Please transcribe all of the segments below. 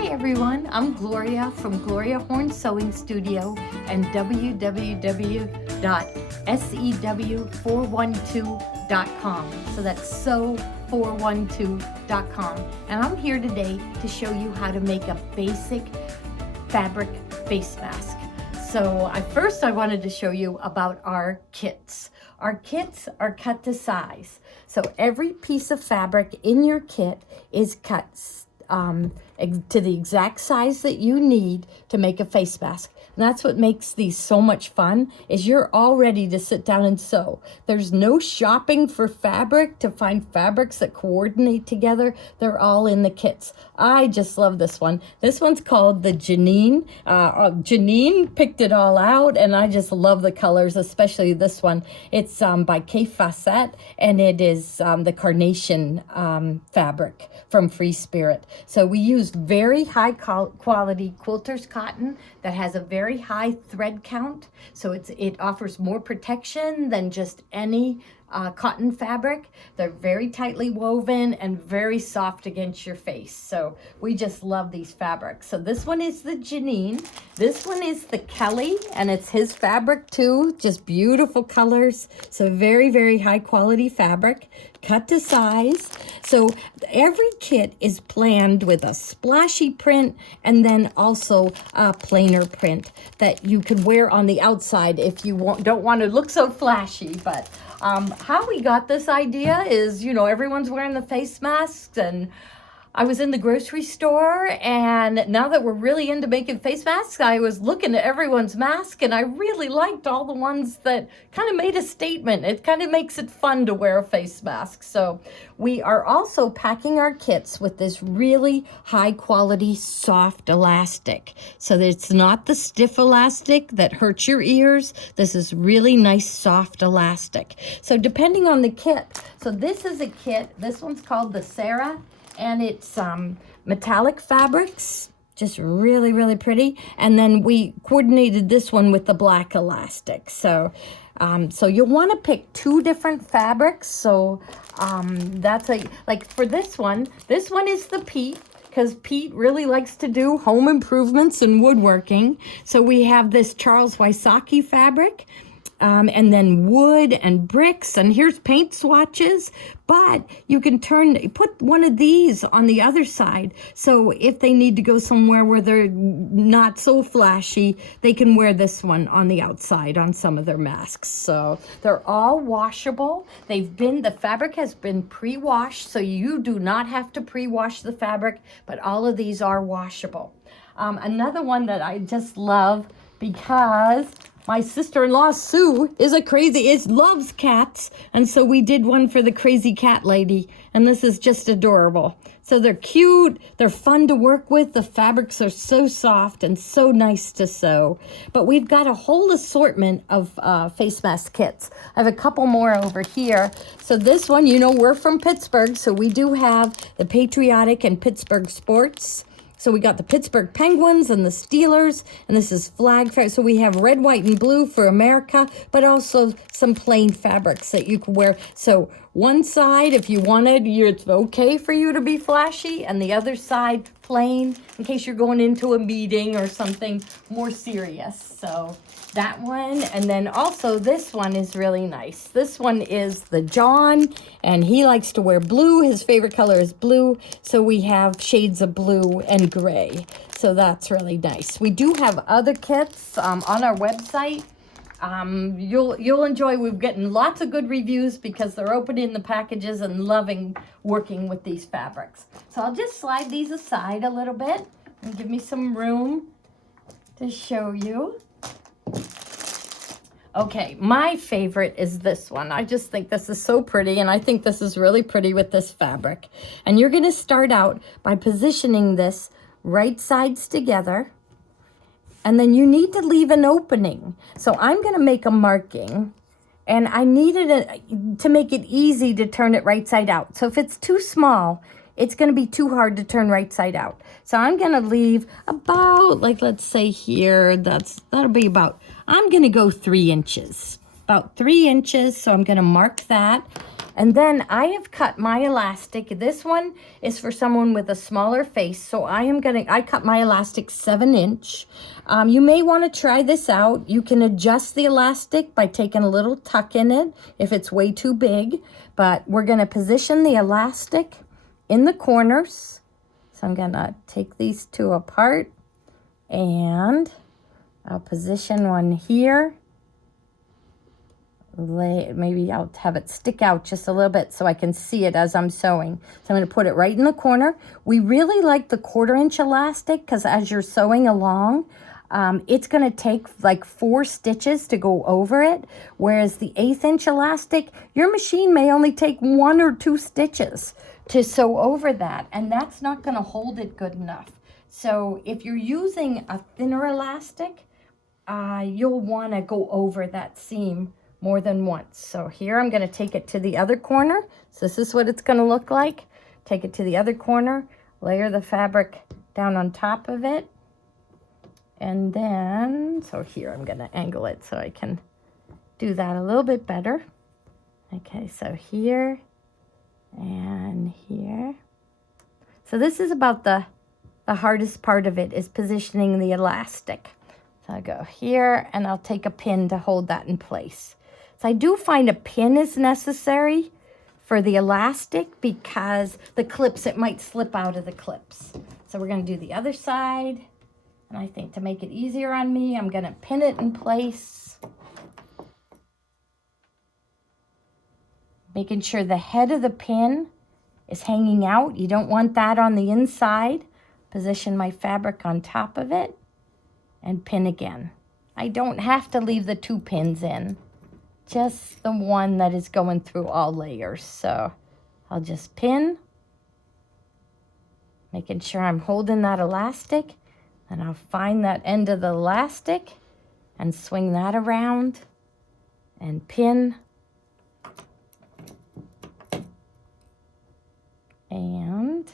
Hi everyone, I'm Gloria from Gloria Horn Sewing Studio and www.sew412.com. So that's sew412.com. And I'm here today to show you how to make a basic fabric face mask. So first I wanted to show you about our kits. Our kits are cut to size. So every piece of fabric in your kit is cut to the exact size that you need to make a face mask. And that's what makes these so much fun, is you're all ready to sit down and sew. There's no shopping for fabric to find fabrics that coordinate together. They're all in the kits. I just love this one. This one's called the Janine. Janine picked it all out, and I just love the colors, especially this one. It's by Kay Facette, and it is the carnation fabric from Free Spirit. So we used very high quality quilters cotton that has a very high thread count. So it offers more protection than just any cotton fabric. They're very tightly woven and very soft against your face. So we just love these fabrics. So this one is the Janine. This one is the Kelly, and it's his fabric too. Just beautiful colors. So very, very high quality fabric, cut to size. So every kit is planned with a splashy print and then also a plainer print that you can wear on the outside if you don't want to look so flashy. But how we got this idea is, everyone's wearing the face masks, and I was in the grocery store, and now that we're really into making face masks, I was looking at everyone's mask, and I really liked all the ones that kind of made a statement. It kind of makes it fun to wear a face mask. So we are also packing our kits with this really high quality soft elastic. So that it's not the stiff elastic that hurts your ears. This is really nice soft elastic. So depending on the kit, so this is a kit, this one's called the Sarah, and it's metallic fabrics, just really, really pretty. And then we coordinated this one with the black elastic. So you'll want to pick two different fabrics. So that's like for this one is the Pete, because Pete really likes to do home improvements and woodworking. So we have this Charles Wysocki fabric. And then wood and bricks, and here's paint swatches, but you can put one of these on the other side. So if they need to go somewhere where they're not so flashy, they can wear this one on the outside on some of their masks. So they're all washable. The fabric has been pre-washed, so you do not have to pre-wash the fabric, but all of these are washable. Another one that I just love, because my sister-in-law, Sue, loves cats. And so we did one for the crazy cat lady. And this is just adorable. So they're cute. They're fun to work with. The fabrics are so soft and so nice to sew. But we've got a whole assortment of face mask kits. I have a couple more over here. So this one, we're from Pittsburgh. So we do have the Patriotic and Pittsburgh Sports. So we got the Pittsburgh Penguins and the Steelers, and this is flag fabric. So we have red, white, and blue for America, but also some plain fabrics that you can wear. So one side, if you wanted, it's okay for you to be flashy, and the other side plain, in case you're going into a meeting or something more serious. So that one, and then also this one is really nice. This one is the John, and he likes to wear blue. His favorite color is blue, so we have shades of blue and gray. So that's really nice. We do have other kits on our website. You'll enjoy. We've gotten lots of good reviews because they're opening the packages and loving working with these fabrics. So I'll just slide these aside a little bit and give me some room to show you. Okay, my favorite is this one. I just think this is so pretty, and I think this is really pretty with this fabric. And you're going to start out by positioning this right sides together, and then you need to leave an opening. So I'm going to make a marking, and I needed to make it easy to turn it right side out. So if it's too small, it's going to be too hard to turn right side out. So I'm going to leave about, let's say here, that'll be about, I'm going to go 3 inches. about 3 inches, so I'm gonna mark that. And then I have cut my elastic. This one is for someone with a smaller face, so I cut my elastic 7 inch. You may want to try this out. You can adjust the elastic by taking a little tuck in it if it's way too big, but we're gonna position the elastic in the corners. So I'm gonna take these two apart and I'll position one here. Maybe I'll have it stick out just a little bit so I can see it as I'm sewing. So I'm going to put it right in the corner. We really like the 1/4 inch elastic because as you're sewing along, it's going to take like 4 stitches to go over it. Whereas the 1/8 inch elastic, your machine may only take 1 or 2 stitches to sew over that. And that's not going to hold it good enough. So if you're using a thinner elastic, you'll want to go over that seam more than once. So here I'm going to take it to the other corner. So this is what it's going to look like. Take it to the other corner, layer the fabric down on top of it. And then, so here I'm going to angle it so I can do that a little bit better. Okay, so here and here. So this is about the hardest part of it, is positioning the elastic. So I go here and I'll take a pin to hold that in place. So I do find a pin is necessary for the elastic because the clips, it might slip out of the clips. So we're going to do the other side. And I think to make it easier on me, I'm going to pin it in place. Making sure the head of the pin is hanging out. You don't want that on the inside. Position my fabric on top of it and pin again. I don't have to leave the 2 pins in, just the one that is going through all layers. So I'll just pin, making sure I'm holding that elastic, and I'll find that end of the elastic and swing that around and pin. And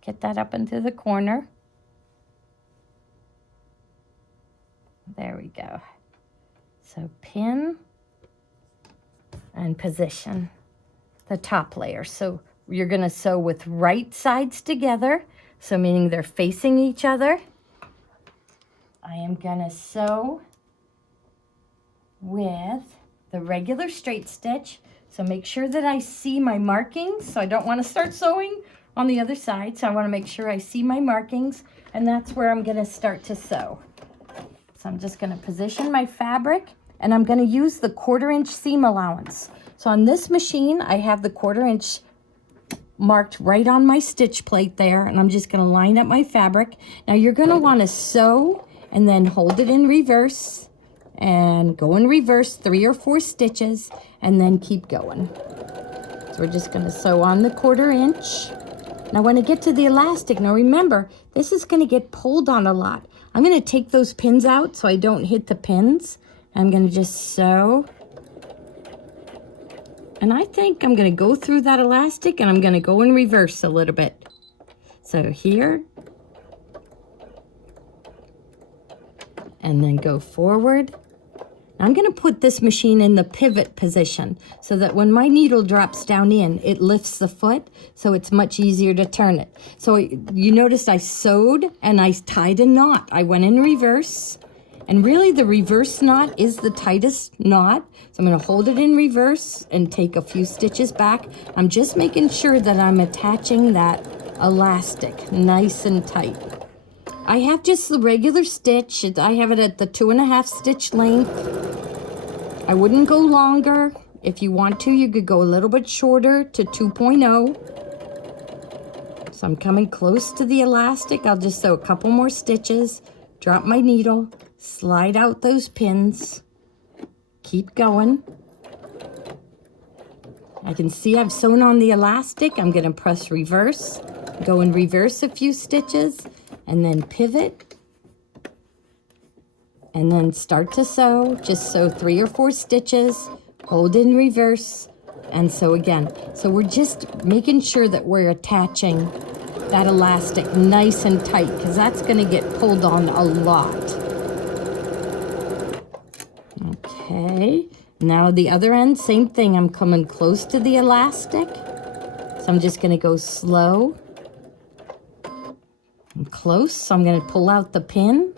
get that up into the corner. There we go. So pin and position the top layer. So you're going to sew with right sides together, so meaning they're facing each other. I am going to sew with the regular straight stitch. So make sure that I see my markings. So I don't want to start sewing on the other side. So I want to make sure I see my markings, and that's where I'm going to start to sew. So I'm just going to position my fabric, and I'm going to use the 1/4 inch seam allowance. So on this machine, I have the 1/4 inch marked right on my stitch plate there, and I'm just going to line up my fabric. Now you're going to want to sew and then hold it in reverse and go in reverse 3 or 4 stitches and then keep going. So we're just going to sew on the 1/4 inch. Now when I get to the elastic, now remember, this is going to get pulled on a lot. I'm going to take those pins out so I don't hit the pins. I'm going to just sew. And I think I'm going to go through that elastic and I'm going to go in reverse a little bit. So here. And then go forward. I'm going to put this machine in the pivot position so that when my needle drops down in, it lifts the foot, so it's much easier to turn it. So you noticed I sewed and I tied a knot. I went in reverse, and really the reverse knot is the tightest knot. So I'm going to hold it in reverse and take a few stitches back. I'm just making sure that I'm attaching that elastic nice and tight. I have just the regular stitch. I have it at the 2.5 stitch length. I wouldn't go longer. If you want to, you could go a little bit shorter to 2.0. So I'm coming close to the elastic. I'll just sew a couple more stitches, drop my needle, slide out those pins, keep going. I can see I've sewn on the elastic. I'm going to press reverse, go in reverse a few stitches, and then pivot, and then start to sew. Just sew 3 or 4 stitches, hold in reverse, and sew again. So we're just making sure that we're attaching that elastic nice and tight, because that's going to get pulled on a lot. Okay. Okay, now the other end, same thing. I'm coming close to the elastic. So I'm just gonna go slow and close. So I'm gonna pull out the pin,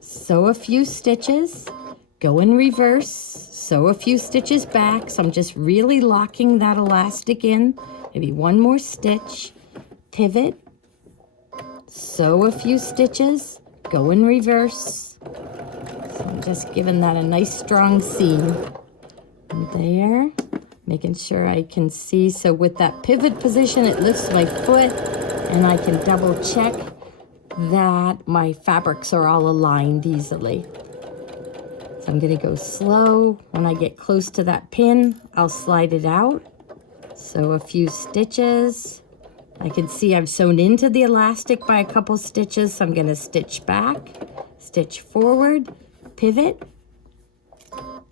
sew a few stitches, go in reverse, sew a few stitches back. So I'm just really locking that elastic in. Maybe one more stitch, pivot, sew a few stitches, go in reverse. So I'm just giving that a nice strong seam. And there, making sure I can see. So with that pivot position, it lifts my foot, and I can double check that my fabrics are all aligned easily. So I'm gonna go slow. When I get close to that pin, I'll slide it out. Sew a few stitches. I can see I've sewn into the elastic by a couple stitches, so I'm gonna stitch back, stitch forward, pivot,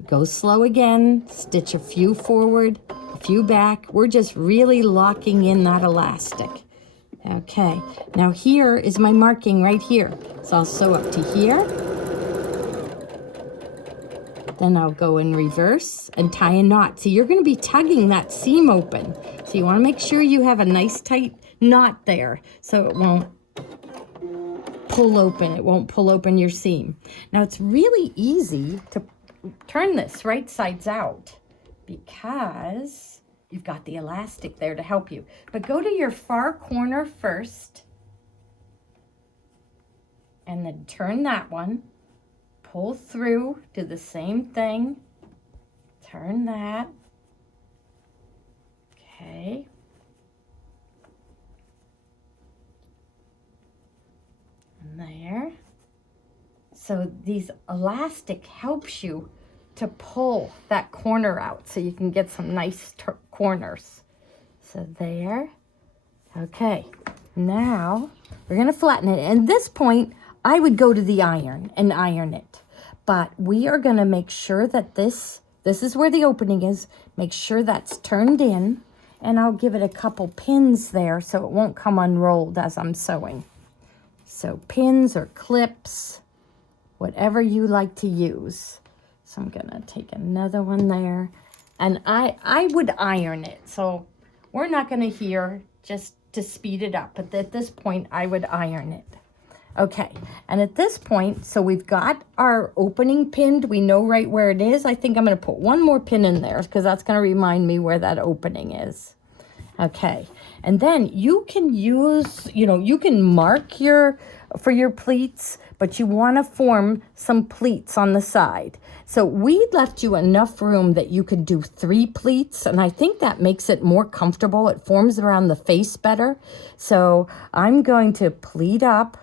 go slow again, stitch a few forward, a few back. We're just really locking in that elastic. Okay, now here is my marking right here. So I'll sew up to here. Then I'll go in reverse and tie a knot. So you're gonna be tugging that seam open. So you wanna make sure you have a nice tight knot there so it won't pull open. It won't pull open your seam. Now it's really easy to turn this right sides out because you've got the elastic there to help you. But go to your far corner first and then turn that one. Pull through, do the same thing, turn that, okay. And there. So these elastic helps you to pull that corner out so you can get some nice corners. So there, okay. Now we're gonna flatten it. At this point, I would go to the iron and iron it. But we are gonna make sure that this is where the opening is. Make sure that's turned in, and I'll give it a couple pins there so it won't come unrolled as I'm sewing. So pins or clips, whatever you like to use. So I'm gonna take another one there. And I would iron it. So we're not gonna here just to speed it up. But at this point, I would iron it. Okay, and at this point, so we've got our opening pinned. We know right where it is. I think I'm going to put one more pin in there because that's going to remind me where that opening is. Okay, and then you can use, you can mark for your pleats, but you want to form some pleats on the side. So we left you enough room that you could do 3 pleats, and I think that makes it more comfortable. It forms around the face better. So I'm going to pleat up.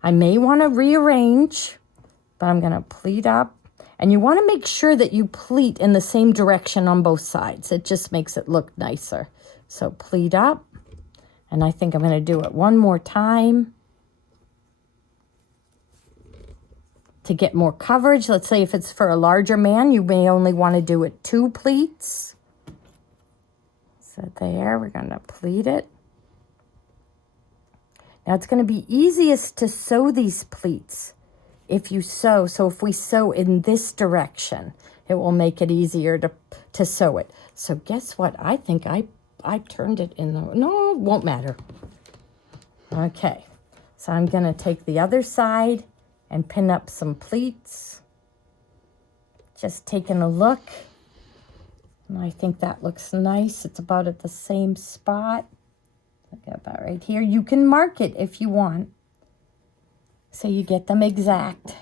I may want to rearrange, but I'm going to pleat up. And you want to make sure that you pleat in the same direction on both sides. It just makes it look nicer. So pleat up. And I think I'm going to do it one more time to get more coverage. Let's say if it's for a larger man, you may only want to do it 2 pleats. So there, we're going to pleat it. Now it's going to be easiest to sew these pleats if you sew. So if we sew in this direction, it will make it easier to sew it. So guess what? I think I turned it in the, no, it won't matter. Okay, so I'm going to take the other side and pin up some pleats. Just taking a look. And I think that looks nice. It's about at the same spot. Look about right here. You can mark it if you want, so you get them exact.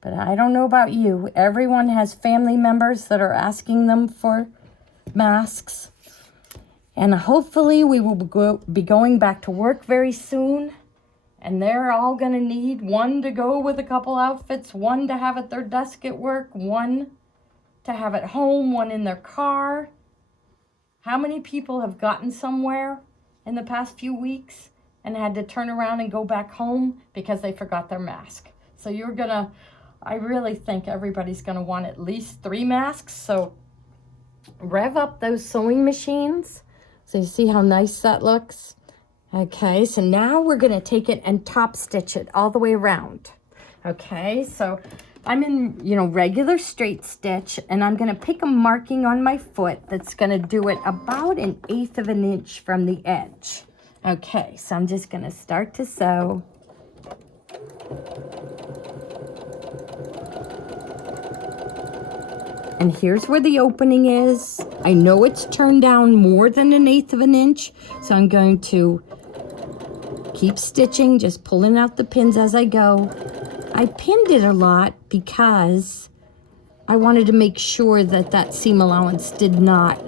But I don't know about you. Everyone has family members that are asking them for masks. And hopefully we will be going back to work very soon. And they're all going to need one to go with a couple outfits, one to have at their desk at work, one to have at home, one in their car. How many people have gotten somewhere in the past few weeks and had to turn around and go back home because they forgot their mask? So I really think everybody's gonna want at least 3 masks. So rev up those sewing machines. So you see how nice that looks? Okay, so now we're gonna take it and top stitch it all the way around. Okay, so I'm in, regular straight stitch, and I'm gonna pick a marking on my foot that's gonna do it about 1/8 of an inch from the edge. Okay, so I'm just gonna start to sew. And here's where the opening is. I know it's turned down more than 1/8 of an inch, so I'm going to keep stitching, just pulling out the pins as I go. I pinned it a lot because I wanted to make sure that that seam allowance did not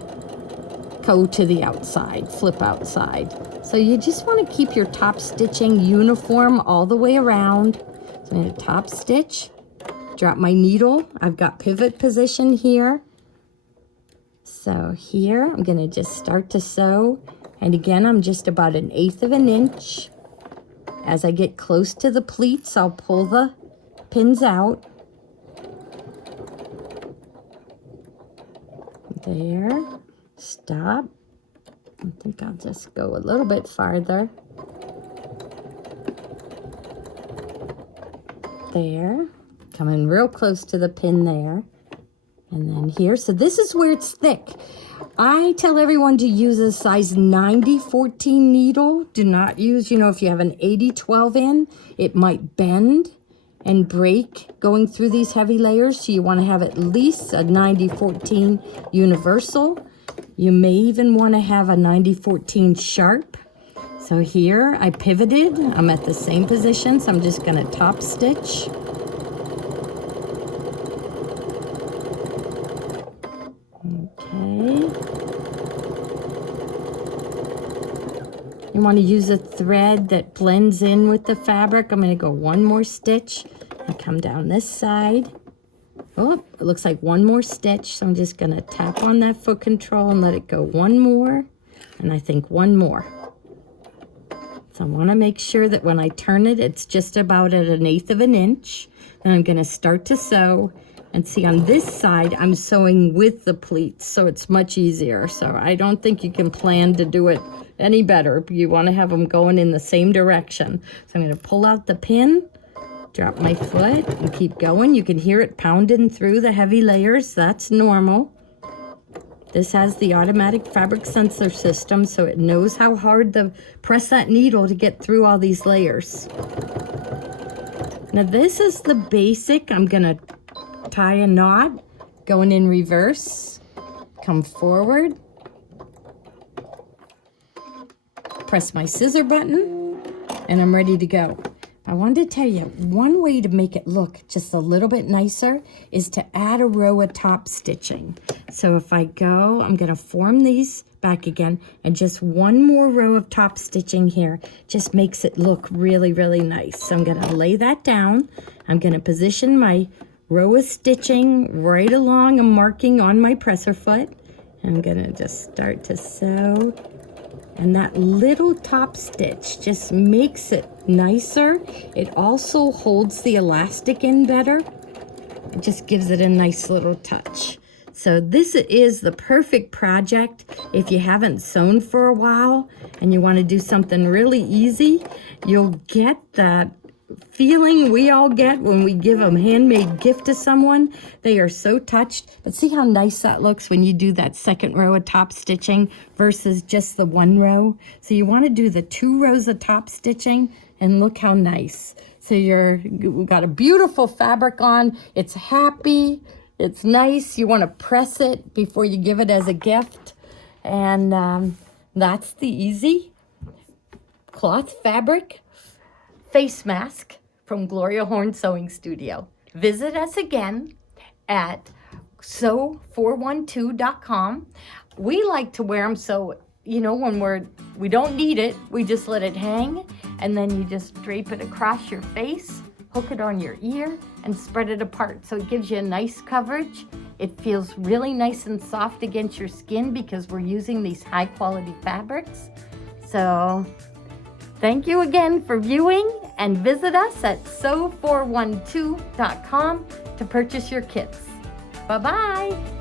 go to the outside, flip outside. So you just want to keep your top stitching uniform all the way around. So I'm going to top stitch, drop my needle. I've got pivot position here. So here I'm going to just start to sew. And again, I'm just about 1/8 of an inch. As I get close to the pleats, I'll pull the pins out. There. Stop. I think I'll just go a little bit farther. There. Coming real close to the pin there. And then here. So this is where it's thick. I tell everyone to use a size 90-14 needle. Do not use, if you have an 80-12 in, it might bend and break going through these heavy layers. So you want to have at least a 90-14 universal. You may even want to have a 90-14 sharp. So here I pivoted. I'm at the same position, so I'm just going to top stitch. Okay. You want to use a thread that blends in with the fabric. I'm going to go one more stitch and come down this side. Oh, it looks like one more stitch, so I'm just going to tap on that foot control and let it go one more, and I think one more. So I want to make sure that when I turn it, it's just about at 1/8 of an inch. Then I'm going to start to sew. And see, on this side, I'm sewing with the pleats, so it's much easier. So I don't think you can plan to do it any better. You want to have them going in the same direction. So I'm going to pull out the pin, drop my foot, and keep going. You can hear it pounding through the heavy layers. That's normal. This has the automatic fabric sensor system, so it knows how hard to press that needle to get through all these layers. Now this is the basic. I'm going to tie a knot, going in reverse, come forward, press my scissor button, and I'm ready to go. I wanted to tell you, one way to make it look just a little bit nicer is to add a row of top stitching. So if I go, I'm going to form these back again, and just one more row of top stitching here just makes it look really, really nice. So I'm going to lay that down. I'm going to position my row of stitching right along a marking on my presser foot. I'm gonna just start to sew, and that little top stitch just makes it nicer. It also holds the elastic in better. It just gives it a nice little touch. So this is the perfect project if you haven't sewn for a while and you want to do something really easy. You'll get that feeling we all get when we give a handmade gift to someone. They are so touched. But see how nice that looks when you do that second row of top stitching versus just the one row. So you want to do the 2 rows of top stitching, and look how nice. So you've got a beautiful fabric on. It's happy. It's nice. You want to press it before you give it as a gift. And that's the easy cloth fabric face mask from Gloria Horn Sewing Studio. Visit us again at sew412.com. We like to wear them so, when we don't need it, we just let it hang, and then you just drape it across your face, hook it on your ear, and spread it apart. So it gives you a nice coverage. It feels really nice and soft against your skin because we're using these high quality fabrics. So thank you again for viewing, and visit us at sew412.com to purchase your kits. Bye-bye.